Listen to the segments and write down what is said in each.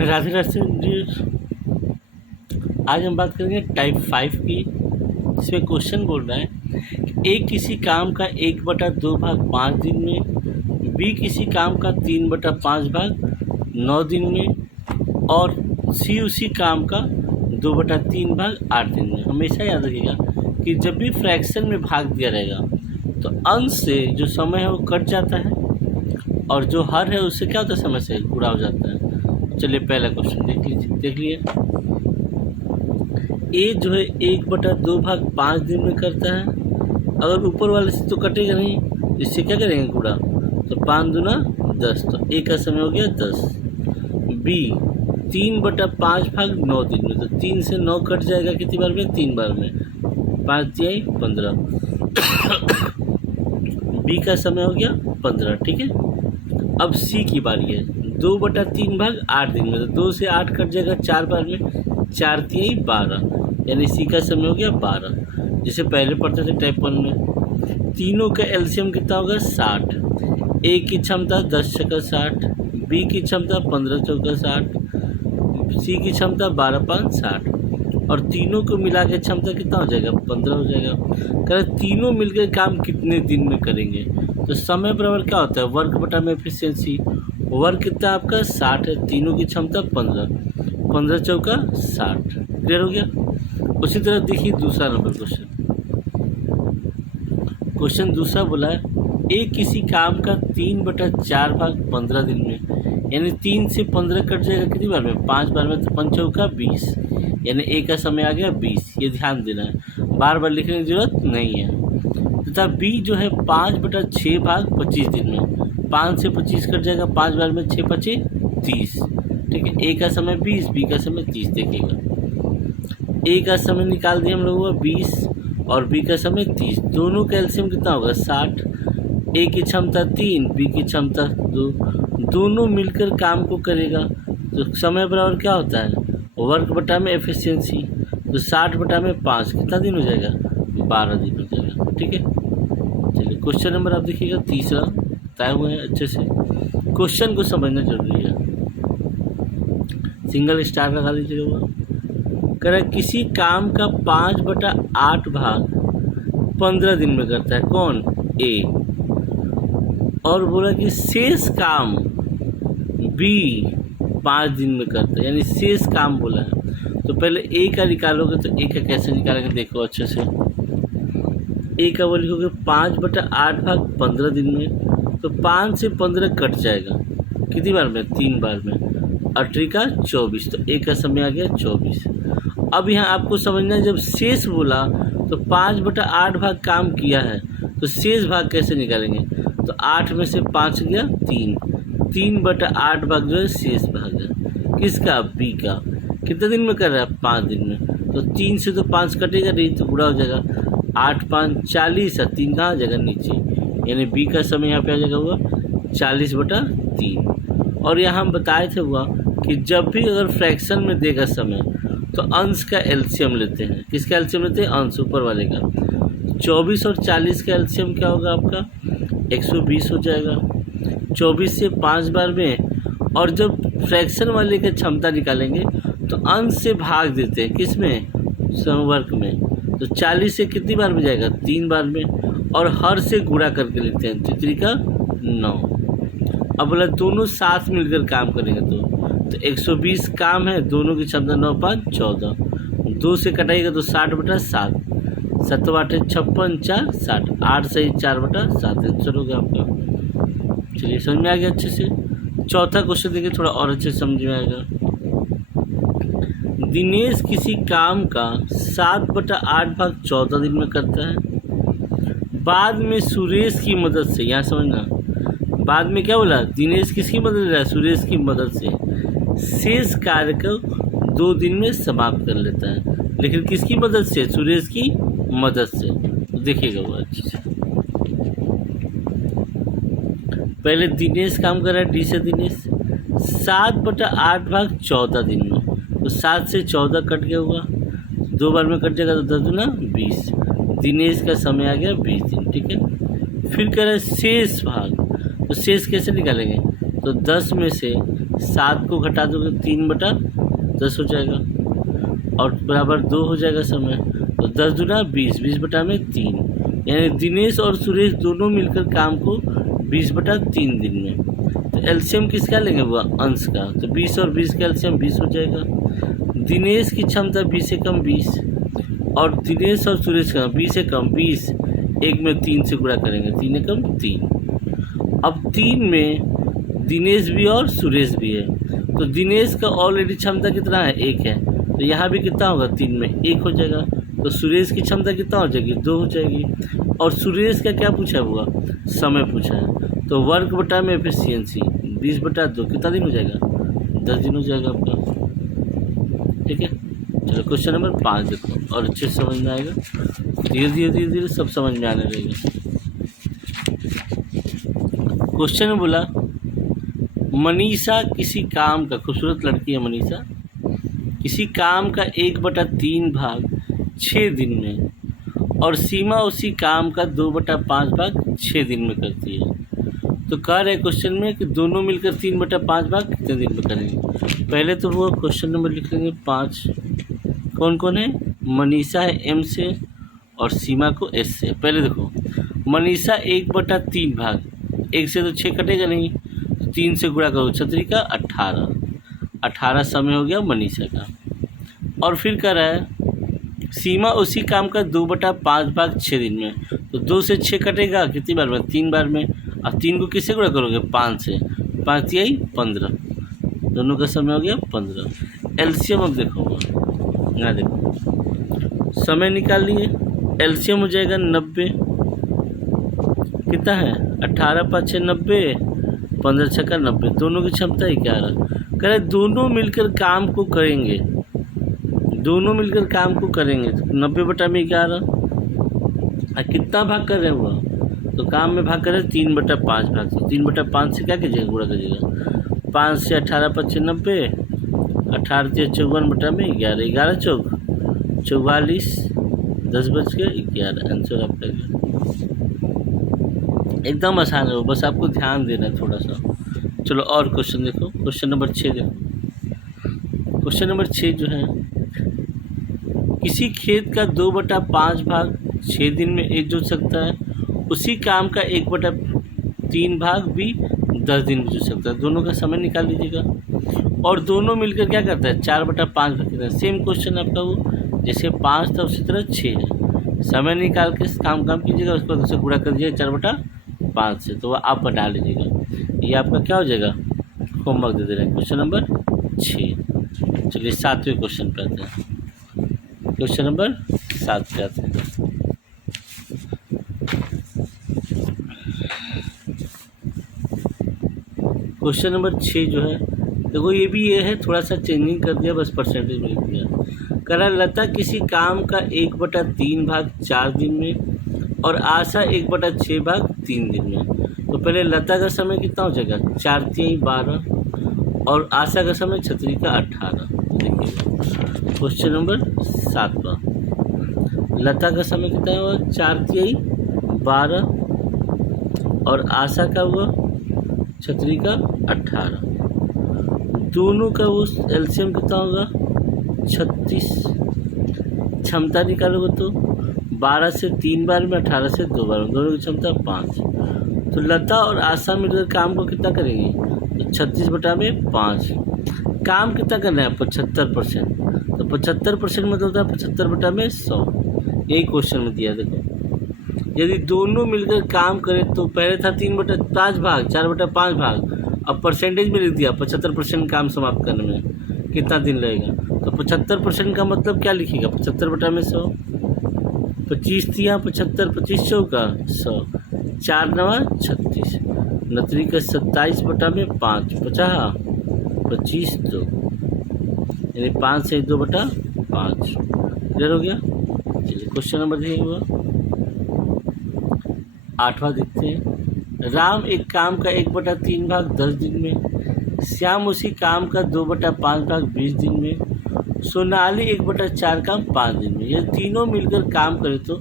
राधे राधे जी। आज हम बात करेंगे टाइप 5 की, जिसमें क्वेश्चन बोल रहा है कि ए किसी काम का 1/2 भाग 5 दिन में, बी किसी काम का 3/5 भाग 9 दिन में और सी उसी काम का 2/3 भाग 8 दिन में। हमेशा याद रखिएगा कि जब भी फ्रैक्शन में भाग दिया रहेगा तो अंश से जो समय है वो कट जाता है और जो हर है उससे क्या होता है, समय से गुणा हो जाता है। चलिए पहला क्वेश्चन देख लिए। ए जो है 1/2 भाग 5 दिन में करता है। अगर ऊपर वाले से तो कटेगा नहीं, इससे क्या करेंगे गुणा, तो 5 दूना 10, तो ए का समय हो गया 10। बी 3/5 भाग 9 दिन में, तो 3 से 9 कट जाएगा कितनी बार में, 3 बार में, 5 तिहाई 15। बी का समय हो गया 15। ठीक है, अब सी की बारी है। 2/3 भाग 8 दिन में, तो 2 से 8 कट जाएगा 4 बार में, 4 तिहाई 12, यानी सी का समय हो गया 12, जिसे पहले पढ़ते थे टाइप 1 में। तीनों का एलसीएम कितना होगा, 60। ए की क्षमता 10 छक्का 60, बी की क्षमता 15 चौका 60, सी की क्षमता 12 5 60, और तीनों को मिला के क्षमता कितना हो जाएगा, 15 हो जाएगा। कह तीनों मिलकर काम कितने दिन में करेंगे, तो समय बराबर क्या होता है, वर्क बटा में एफिशिएंसी। वर्क कितना आपका 60 है, तीनों की क्षमता 15, 15 चौका 60। क्लियर हो गया। उसी तरह देखिए दूसरा नंबर क्वेश्चन दूसरा बोला है ए किसी काम का 3/4 भाग 15 दिन में, यानी 3 से 15 कट जाएगा कितनी बार में, 5 बार में, तो 5 चौका 20, यानी ए का समय आ गया 20। ये ध्यान देना है, बार बार लिखने की जरूरत नहीं है। तथा बी जो है 5/6 भाग 25 दिन में, 5 से 25 कट जाएगा, 5 बार में, 6 5 30। ठीक है, ए का समय 20, बी का समय 30। देखिएगा ए का समय निकाल दिया हम लोगों का 20 और बी का समय 30, दोनों का एलसीएम कितना होगा 60। ए की क्षमता 3, बी की क्षमता 2, दोनों मिलकर काम को करेगा, तो समय बराबर क्या होता है, वर्क बटा में एफिशिएंसी। तो 60 बटा में 5 कितना दिन हो जाएगा, 12 दिन हो जाएगा। ठीक है, चलिए क्वेश्चन नंबर आप देखिएगा तीसरा बताए हुए हैं अच्छे से। क्वेश्चन को समझना जरूरी है, सिंगल स्टार लगा लीजिएगा। कह रहा किसी काम का 5/8 भाग 15 दिन में करता है, कौन, ए, और बोला कि शेष काम बी 5 दिन में करता है, यानी शेष काम बोला है। तो पहले ए का निकालोगे, तो ए का कैसे निकालेंगे देखो अच्छे से। ए का वो लिखोगे 5/8 भाग 15 दिन में, तो 5 से 15 कट जाएगा कितनी बार में, 3 बार में, 18 का 24, तो ए का समय आ गया 24। अब यहाँ आपको समझना है, जब शेष बोला तो 5/8 भाग काम किया है, तो शेष भाग कैसे निकालेंगे, तो 8 में से 5 गया 3, 3/8 भाग जो है शेष भाग है किसका, बी का। कितने दिन में कर रहा है, 5 दिन में, तो 3 से तो 5 कटेगा नहीं, तो पूरा हो जाएगा 8 5 40, और 3 कहाँ आ जाएगा नीचे, यानी बी का समय यहाँ पे आ जाएगा हुआ 40/3। और यहाँ हम बताए थे हुआ कि जब भी अगर फ्रैक्शन में देगा समय तो अंश का एलसीएम लेते हैं। किसका एलसीएम लेते हैं, अंश ऊपर वाले का। 24 और 40 का एलसीएम क्या होगा आपका, 120 हो जाएगा। 24 से 5 बार में, और जब फ्रैक्शन वाले का क्षमता निकालेंगे तो अंश से भाग देते हैं, किस में, समवर्क में, तो 40 से कितनी बार में जाएगा, 3 बार में, और हर से गुणा करके लिखते हैं, 3 का 9। अब बोला दोनों साथ मिलकर काम करेंगे, तो 120 काम है, दोनों की क्षमता 9 5 14, 2 से कटाइएगा तो 60/7, 7 8 56 4 60, 8 से 4/7 आंसर हो गया आपका। चलिए समझ में आ गया अच्छे से। चौथा क्वेश्चन देखिए, थोड़ा और अच्छे से समझ में आएगा। दिनेश किसी काम का 7/8 भाग 14 दिन में करता है। बाद में सुरेश की मदद से, यहाँ समझना, बाद में क्या बोला, दिनेश किसकी मदद ले रहा है, सुरेश की मदद से शेष कार्य को 2 दिन में समाप्त कर लेता है, लेकिन किसकी मदद से, सुरेश की मदद से। तो देखिएगा वो अच्छे से। पहले दिनेश काम कर रहा है, डी से दिनेश, 7/8 भाग 14 दिन में, तो 7 से 14 कट गया हुआ, 2 बार में कट जाएगा, तो 10 दूना 20, दिनेश का समय आ गया 20 दिन। ठीक है, फिर कह रहा है शेष भाग, तो शेष कैसे निकालेंगे, तो 10 में से 7 को घटा दोगे 3/10 हो जाएगा और बराबर 2 हो जाएगा समय। तो 10 दूना 20, 20/3, यानी दिनेश और सुरेश दोनों मिलकर काम को 20/3 दिन में। तो एलसीएम किसका लेंगे वो अंश का, तो 20 और 20 का एलसीएम 20 हो जाएगा। दिनेश की क्षमता 20 से कम 20 और दिनेश और सुरेश का 20 से कम 20, एक में 3 से गुणा करेंगे, 3 एकम 3। अब 3 में दिनेश भी और सुरेश भी है, तो दिनेश का ऑलरेडी क्षमता कितना है, 1 है, तो यहाँ भी कितना होगा, 3 में 1 हो जाएगा। तो सुरेश की क्षमता कितना हो जाएगी, 2 हो जाएगी। और सुरेश का क्या पूछा हुआ, समय पूछा है, तो वर्क बटा में एफिशिएंसी 20/2 कितना दिन हो जाएगा, 10 दिन हो जाएगा आपका। ठीक है, चलो क्वेश्चन नंबर 5 देखो और अच्छे से समझ में आएगा, धीरे धीरे सब समझ में आने लगेगा। क्वेश्चन में बोला मनीषा किसी काम का, खूबसूरत लड़की है मनीषा, किसी काम का 1/3 भाग 6 दिन में और सीमा उसी काम का 2/5 भाग 6 दिन में करती है। तो कह रहे क्वेश्चन में कि दोनों मिलकर 3/5 भाग कितने दिन में करेंगे। पहले तो वो क्वेश्चन नंबर लिख लेंगे 5, कौन कौन है, मनीषा है M से और सीमा को S से। पहले देखो मनीषा 1/3 भाग, 1 से तो 6 कटेगा नहीं, 3 से गुणा करो 6 का 18 समय हो गया मनीषा का। और फिर कह रहा है सीमा उसी काम का 2/5 भाग 6 दिन में, तो 2 से 6 कटेगा कितनी बार में, 3 बार में। अब 3 को किससे गुणा करोगे, 5 से, 5 आई 15, दोनों का समय हो गया 15। एलसीएम अब देखो, यहाँ देखो समय निकाल लिए, एलसीएम हो जाएगा 90, कितना है 18 × 5 = 90, 15 × 6 = 90, दोनों की क्षमता 11। कह रहे दोनों मिलकर काम को करेंगे, दोनों मिलकर काम को करेंगे, तो 90/11 कितना भाग कर रहे हुआ, तो काम में भाग कर रहे 3/5 भाग, तो 3/5 से क्या कीजिएगा, गुणा करिएगा, 5 से 18 × 5 = 90, 18 × 3 = 54/11, 11 चौक 44, 10 बज के 11, आंसर आपका एकदम आसान है, बस आपको ध्यान देना है थोड़ा सा। चलो और क्वेश्चन देखो, क्वेश्चन नंबर 6 देखो। क्वेश्चन नंबर 6 जो है, किसी खेत का 2/5 भाग 6 दिन में एक जुट सकता है, उसी काम का 1/3 भाग भी 10 दिन में जुट सकता है। दोनों का समय निकाल लीजिएगा और दोनों मिलकर क्या करता है, 4/5 भाग करता है। सेम क्वेश्चन आपका वो जैसे 5 था उसी तरह 6 है। समय निकाल के काम कीजिएगा, उसके बाद उसे गुणा कर दीजिएगा 4/5 से, तो वह आप बना लीजिएगा। ये आपका क्या हो जाएगा, होमवर्क दे दे रहे हैं। Question number 6। चलिए 7वें क्वेश्चन पे आते हैं, क्वेश्चन नंबर 7 पे आते हैं। क्वेश्चन नंबर 6 जो है देखो, ये है थोड़ा सा चेंजिंग कर दिया, बस परसेंटेज में लिख दिया। कह रहा लता किसी काम का 1/3 भाग 4 दिन में और आशा 1/6 भाग 3 दिन में। तो पहले लता का समय कितना हो जाएगा, 4 × 3 = 12 और आशा का समय 6 × 18। देखिए क्वेश्चन नंबर 7 पर लता का समय कितना हुआ, 4 × 3 = 12 और आशा का हुआ 6 × 18, दोनों का वो एलसीएम कितना होगा 36। क्षमता निकालोगे तो 12 से 3 बार में, 18 से 2 बार में, दोनों की क्षमता 5। तो लता और आशा मिलकर काम को कितना करेंगे, तो 36/5। काम कितना करना है, 75%, तो 75% मतलब होता है 75/100। यही क्वेश्चन में दिया। देखो यदि दोनों मिलकर काम करें तो पहले था 3/5 भाग, 4/5 भाग, अब परसेंटेज में लिख दिया 75% काम समाप्त करने में कितना दिन लगेगा। तो 75% का मतलब क्या लिखिएगा, 75/100, 25 दिया 75, 25 चौका 100, 4 9 36, 9 का 27/5, 50, 25 2, यानी 5 से 2/5। क्लियर हो गया। चलिए क्वेश्चन नंबर देखिए हुआ 8वां देखते हैं। राम एक काम का 1/3 भाग 10 दिन में, श्याम उसी काम का 2/5 भाग 20 दिन में, सोनाली 1/4 काम 5 दिन में। ये तीनों मिलकर काम करें तो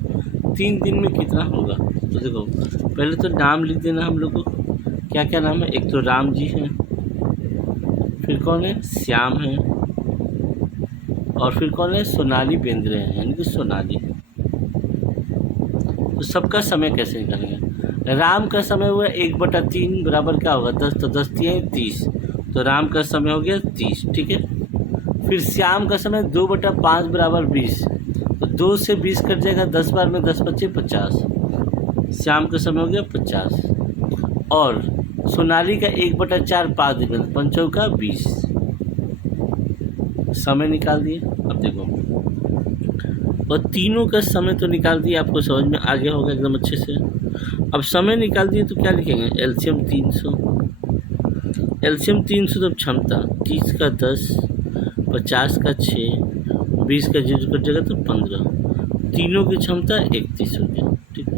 3 दिन में कितना होगा। तो देखो पहले तो नाम लिख देना हम लोग को, क्या क्या नाम है? एक तो राम जी हैं, फिर कौन है? श्याम है, और फिर कौन है? सोनाली बेंद्रे हैं, यानी कि सोनाली। तो सबका समय कैसे निकालेंगे? राम का समय हुआ 1/3 बराबर क्या होगा? 10, तो 10 तिया 30, तो राम का समय हो गया 30, ठीक है। फिर श्याम का समय 2/5 बराबर 20, तो 2 से 20 कट जाएगा, 10 बार में 10 बचे 50, श्याम का समय हो गया 50। और सोनाली का 1/4 5 दिन, 5 चौका 20, समय निकाल दिए। अब देखो, और तीनों का समय तो निकाल दिया, आपको समझ में आ गया होगा एकदम अच्छे से। अब समय निकाल दिए तो क्या लिखेंगे? एलसीएम 300, एलसीएम 300 तो क्षमता 30 का 10, 50 का 6, 20 का 0 कट जाएगा तो 15, तीनों की क्षमता 31 हो गया, ठीक है।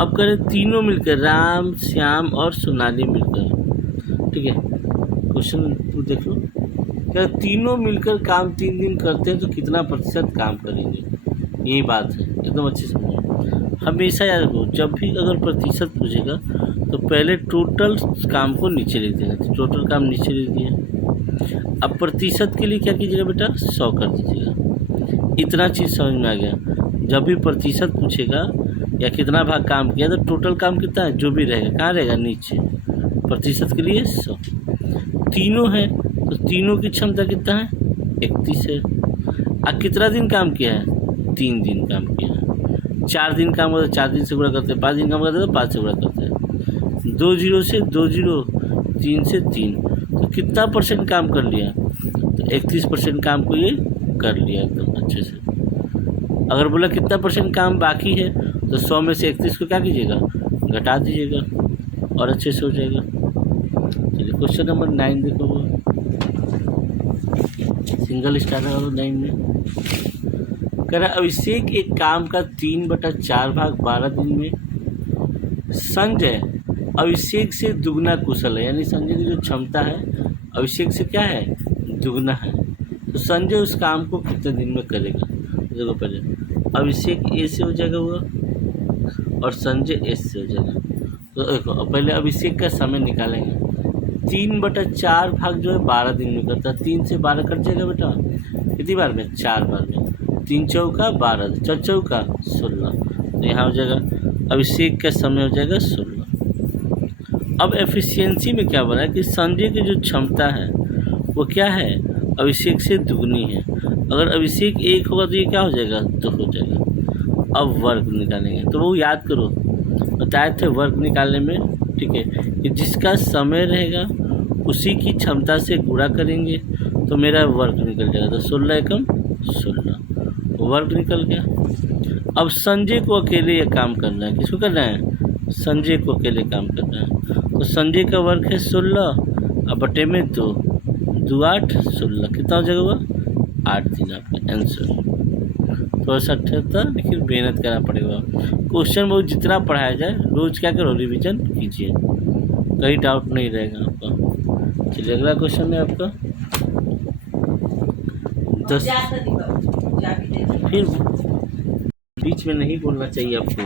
अब करें तीनों मिलकर, राम, श्याम और सोनाली मिलकर, ठीक है। क्वेश्चन तू देख लो, क्या तीनों मिलकर काम 3 दिन करते हैं तो कितना प्रतिशत काम करेंगे? यही बात है, एकदम अच्छे से हमेशा याद रखो, जब भी अगर प्रतिशत पूछेगा तो पहले टोटल काम को नीचे लिख देना। तो टोटल काम नीचे लिख दिया। अब प्रतिशत के लिए क्या कीजिएगा बेटा? 100 कर दीजिएगा। इतना चीज़ समझ में आ गया। जब भी प्रतिशत पूछेगा या कितना भाग काम किया तो टोटल काम कितना है जो भी रहेगा कहाँ रहेगा? नीचे। प्रतिशत के लिए 100। तीनों है तो तीनों की क्षमता कितना है? 31 है। अब कितना दिन काम किया है? 3 दिन काम किया है। 4 दिन काम करते 4 दिन से गुणा करते हैं, 5 दिन काम करते तो 5 से गुणा करते हैं। 2 0 से 2 0, 3 से 3, तो कितना परसेंट काम कर लिया? तो 31% काम को ये कर लिया एकदम अच्छे से। अगर बोला कितना परसेंट काम बाकी है तो 100 में से 31 को क्या कीजिएगा? घटा दीजिएगा और अच्छे से हो जाएगा। चलिए क्वेश्चन नंबर 9 देखो, सिंगल स्टार लगा दो 9 में। कह रहा अभिषेक एक काम का 3/4 भाग 12 दिन में, संजय अभिषेक से दुगना कुशल है, यानी संजय की जो क्षमता है अभिषेक से क्या है? दुगना है। तो संजय उस काम को कितने दिन में करेगा? देखो पहले अभिषेक ए से हो जाएगा हुआ और संजय एस से हो जाएगा। तो देखो पहले अभिषेक का समय निकालेंगे। 3/4 भाग जो है 12 दिन में करता है, 3 से 12 कट जाएगा बेटा कितनी बार में? 4 बार में। 3 चौका 12, 4 चौका 16, तो यहाँ हो जाएगा अभिषेक का समय हो जाएगा 16। अब एफिशिएंसी में क्या बना कि संजय की जो क्षमता है वो क्या है? अभिषेक से दुगनी है। अगर अभिषेक 1 होगा तो ये क्या हो जाएगा? 2 हो जाएगा। अब वर्क निकालेंगे तो वो याद करो बताए थे वर्क निकालने में, ठीक है, कि जिसका समय रहेगा उसी की क्षमता से गुणा करेंगे तो मेरा वर्क निकल जाएगा। तो 16 एकम 16 वर्क निकल गया। अब संजय को अकेले ये काम करना है। किसको करना है? संजय को अकेले काम करना है। तो संजय का वर्क है 16, अब बटे में 2, 2 8 16, कितना हो जाएगा हुआ? 8 दिन आपका आंसर। थोड़ा सा था लेकिन मेहनत करना पड़ेगा। क्वेश्चन बहुत जितना पढ़ाया जाए रोज क्या करो? रिवीजन कीजिए, कहीं डाउट नहीं रहेगा आपका। चलिए अगला क्वेश्चन है आपका 10। फिर बीच में नहीं बोलना चाहिए आपको।